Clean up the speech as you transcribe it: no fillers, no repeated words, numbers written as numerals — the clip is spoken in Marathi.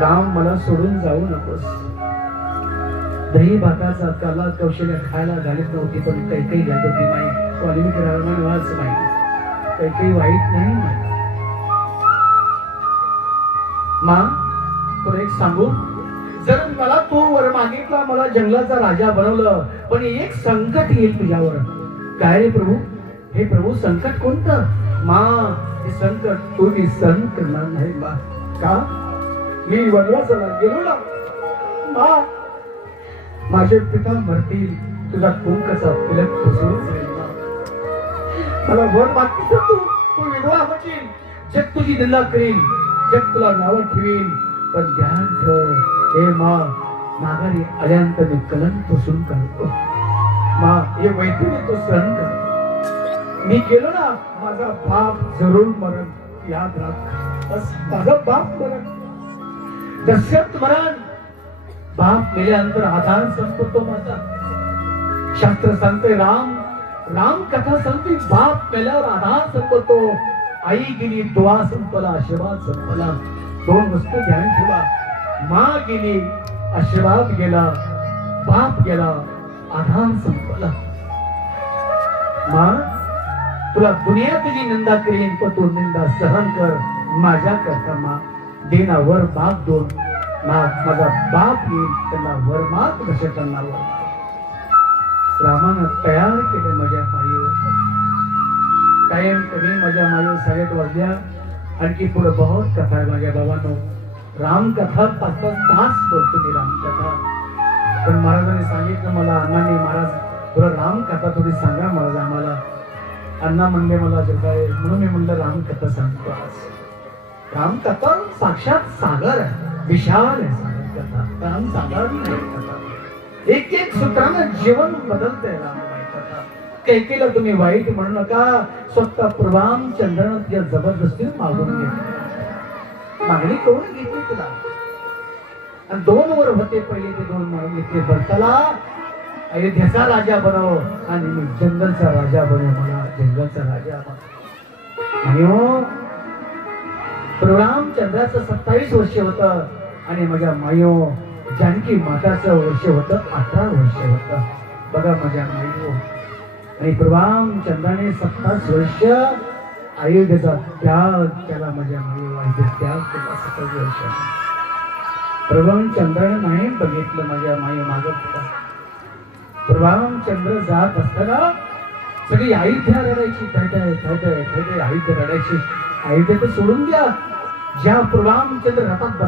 राम मला सोडून जाऊ नकोस. दही भाताचा काला कौशल्य खायला घालत नव्हती, पण काही काही घालत होती माई. वाल्मिकी रामायण वाच माई, काही काही वाईट नाही माई. मा तुला एक सांगू, जर मला तू वर मागितला, मला जंगलाचा राजा बनवलं, पण एक संकट येईल तुझ्यावर. काय रे प्रभू? हे प्रभू संकट कोणतं? मा हे संकट तू मी सहन करणार नाही मा. का? मी वनवासाला गेलो ना मा, माझे पिता मरतील, तुझा कुंकचा तिलक फसवून जाईल मा. मला वर मागितलं तू विधवा होशील, जग तुझी निंदा करील, जग तुला नावं ठेवील, पण ध्यान ठेव हे मा, माघारी आल्यानंतर मी कलंक पुसून काढतो मा. हे वैद्य तो सहन कर. मी गेलो ना, माझा बाप जरूर मरण, याद राख. बस माझा बाप मरण, दशरथ मरण. बाप मेल्यानंतर आधार संपतो माझा. शास्त्र सांगते, राम कथा सांगते, बाप मेल्यावर आधार संपतो. आई गेली, दुआ संपला, आशीर्वाद संपला. दोन वस्तू ध्यान ठेवा. माँ गेली, आशीर्वाद गेला, बाप गेला, आधार संपला. माँ तुला दुनिया तुझी निंदा करीन, पण तू निंदा सहन कर माझ्या करता मा. देना वर माग दोन ना, माझा बाप येईल त्यांना वर माग कसे करणार. रामानं तयार केले माझ्या माईवर. कायम कमी माझ्या माईवर 8:30 वाजल्या. आणखी पुढे बहुत कथा आहे माझ्या बाबांनो. रामकथा 5-5 तास बोलतो मी रामकथा. पण महाराजांनी सांगितलं मला, अण्णांनी, महाराज थोडं रामकथा थोडी सांगा महाराज आम्हाला. अण्णा म्हणले मला जगाय, म्हणून मी म्हणलं रामकथा सांगतो आज. रामकथा साक्षात सागर आहे, विशाल आहे सागर कथा. राम सागर नाही कथा. एक एक सूत्रानं जीवन बदलतंय रामबाई कथा. कैकेला तुम्ही वाईट म्हणू नका, स्वतः प्रभामचंद्रानं तिच्या जबरदस्तीने मागून घेतली. मागणी करून घेतली तुला, आणि 2 वर होते पहिले, ते 2 मागून घेतले. भरताला अयोध्येचा राजा बनव आणि मी जंगलचा राजा बनव. मला जंगलचा राजा बनव. प्रभुरामचंद्राचं 27 वर्ष होतं, आणि माझ्या मायो जानकी माताचं वर्ष होतं 18 वर्ष होतं. बघा माझ्या मायो. आणि प्रभुरामचंद्राने 27 वर्ष अयोध्येचा त्याग केला. माझ्या मायो अयोध्ये त्याग केला 27 वर्ष. प्रभुरामचंद्राने नाही बघितलं माझ्या मायो मागं पुढं. प्रभुरामचंद्र जात असताना सगळी अयोध्या रडायची, अयोध्या रडायची. अयोध्या तर सोडून द्या, ज्या प्रभुरामचंद्र रथात